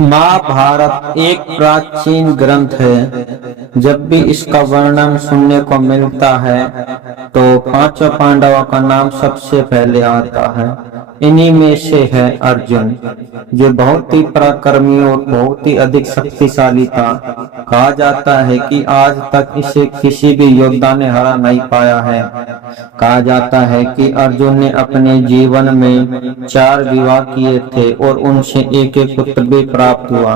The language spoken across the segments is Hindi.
महाभारत एक प्राचीन ग्रंथ है। जब भी इसका वर्णन सुनने को मिलता है तो पांचों पांडवों का नाम सबसे पहले आता है। इन्हीं में से है अर्जुन, जो बहुत ही पराक्रमी और बहुत ही अधिक शक्तिशाली था। कहा जाता है कि आज तक इसे किसी भी योद्धा ने हरा नहीं पाया है। कहा जाता है कि अर्जुन ने अपने जीवन में 4 विवाह किए थे और उनसे एक एक पुत्र भी प्राप्त हुआ।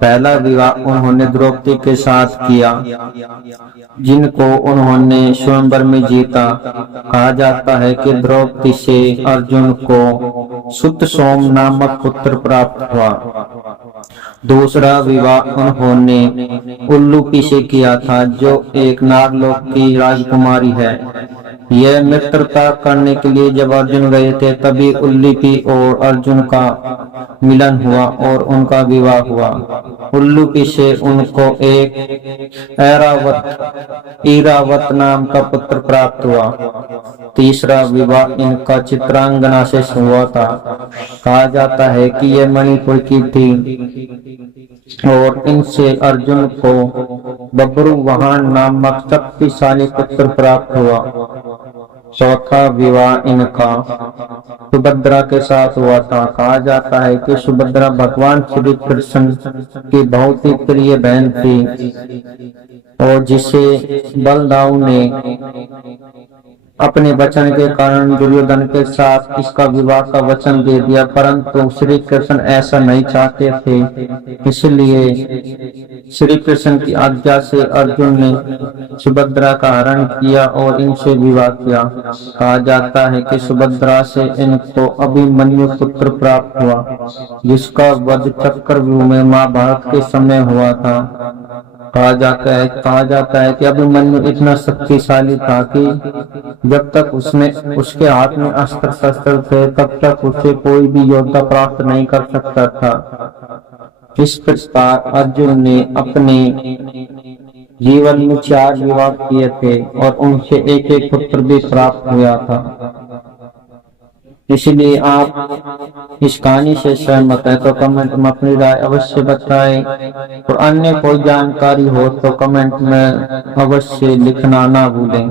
पहला विवाह उन्होंने द्रौपदी के साथ किया, जिनको उन्होंने स्वयंवर में जीता। कहा जाता है कि द्रौपदी से अर्जुन को सुत सोम नामक पुत्र प्राप्त हुआ। दूसरा विवाह उन्होंने उल्लूपी से किया था, जो एक नागलोक की राजकुमारी है। यह मित्रता करने के लिए जब अर्जुन गए थे तभी उल्लूपी और अर्जुन का मिलन हुआ और उनका विवाह हुआ। उल्लूपी से उनको एक ऐरावत नाम का पुत्र प्राप्त हुआ। तीसरा विवाह इनका चित्रांगना से हुआ था। कहा जाता है कि यह मणिपुर की थी और इनसे अर्जुन को बब्रुवाहन नामक शक्तिशाली पुत्र प्राप्त हुआ। चौथा विवाह इनका सुभद्रा के साथ हुआ था। कहा जाता है कि सुभद्रा भगवान श्री कृष्ण की बहुत ही प्रिय बहन थी और जिसे बलदाऊ ने अपने वचन के कारण दुर्योधन के साथ इसका विवाह का वचन दे दिया, परंतु श्री कृष्ण ऐसा नहीं चाहते थे। इसलिए श्री कृष्ण की आज्ञा से अर्जुन ने सुभद्रा का हरण किया और इनसे विवाह किया। कहा जाता है कि सुभद्रा से इनको अभिमन्यु पुत्र प्राप्त हुआ, जिसका वध चक्रव्यूह में महाभारत के समय हुआ था। कहा जाता है कि अभिमन्यु इतना शक्तिशाली था कि जब तक उसके हाथ में अस्त्र शस्त्र थे तब तक उसे कोई भी योद्धा प्राप्त नहीं कर सकता था। इस प्रकार अर्जुन ने अपने जीवन में 4 विवाह किए थे और उनसे एक एक पुत्र भी प्राप्त हुआ था। इसलिए आप इस कहानी से सहमत है तो कमेंट में अपनी राय अवश्य बताएं और अन्य कोई जानकारी हो तो कमेंट में अवश्य लिखना ना भूलें।